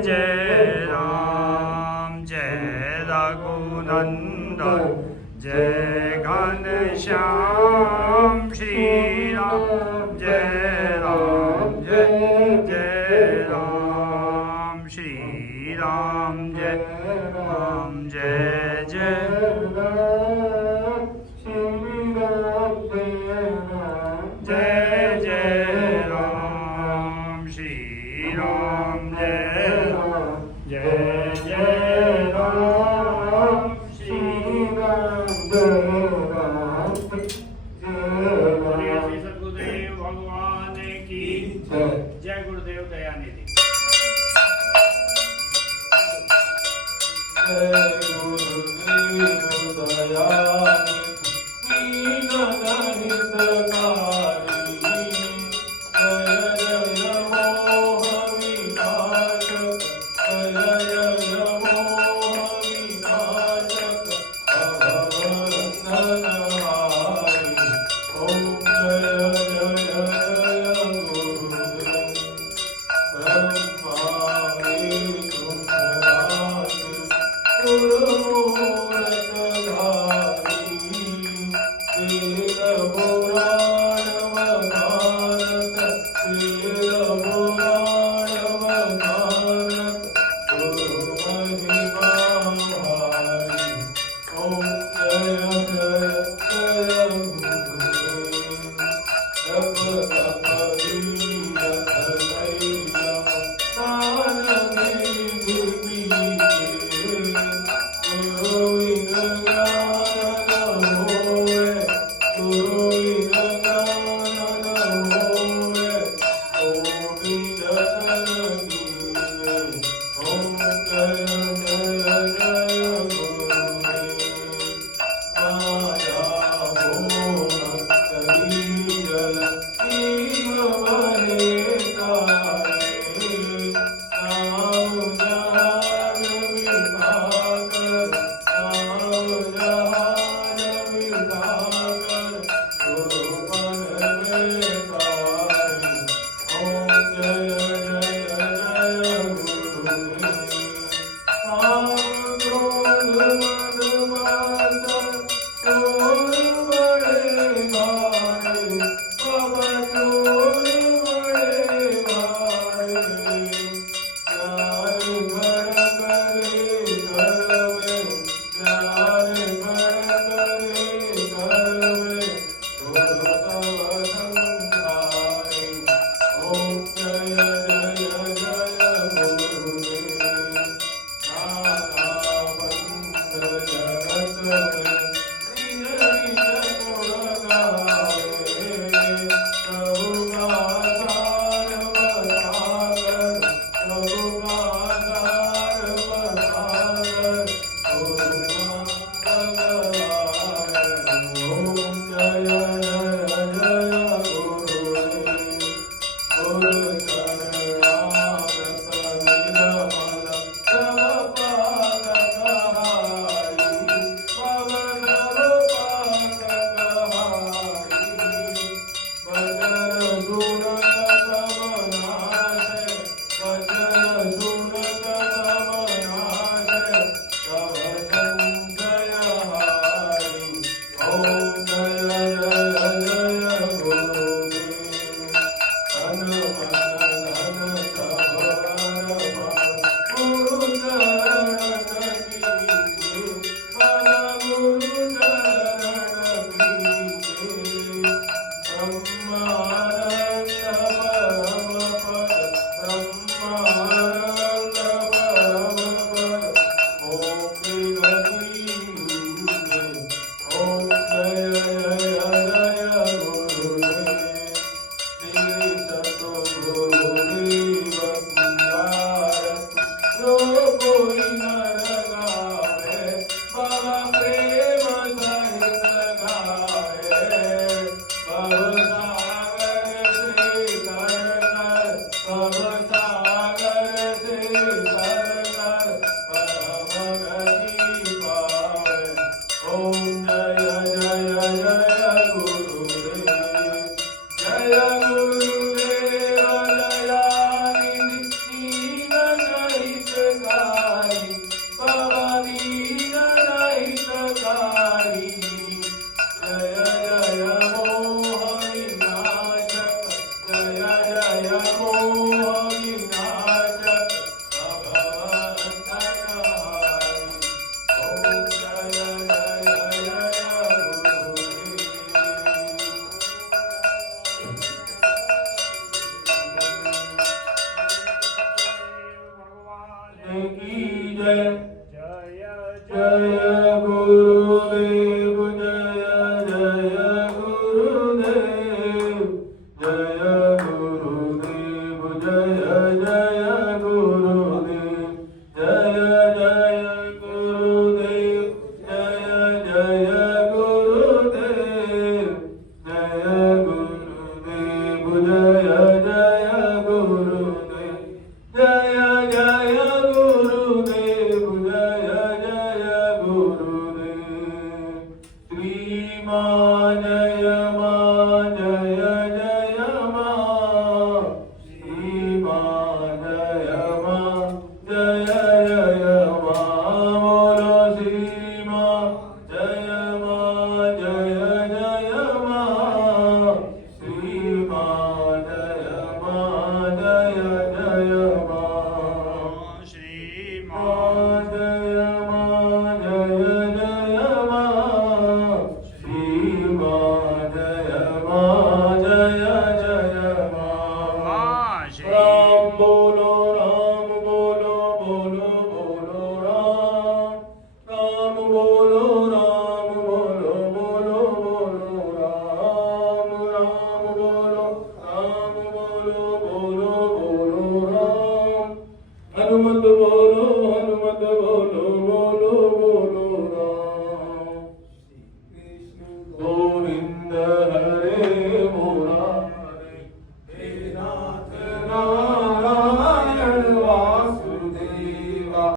जय राम जय रघुनंदन जय घनश्याम श्री राम जय राम जय राम श्री राम जय राम जय जय राम श्री राम जय राम श्री राम श्री सद्गुरुदेव भगवान की जय गुरुदेव दयानिधि जय गुरुदेव दयानिधि की जय જય जय गुरुदेव जय जय गुरुदेव जय गुरुदेव जय जय गुरुदेव जय जय गुरुदेव जय जय गुरुदेव जय गुरुदेव जय जय गुरुदेव जय जय गुरुदेव जय जय गुरुदेव श्रीमान जय मा जय जय मा श्रीमान जय मा जय जय मा बोलो श्रीमान जय मा जय जय मा श्रीमान जय मा जय जय मा શ્રીમાન जय मा जय जय मा श्रीमान जय मा जय जय मा મા શ્રી राम बोलो बोलो बोलो बोलो राम राम बोलो बोलो बोलो राम राम बोलो बोलो बोलो राम हनुमत बोलो बोलो राम गोविंद हरे मुरारे हे नाथ नारायण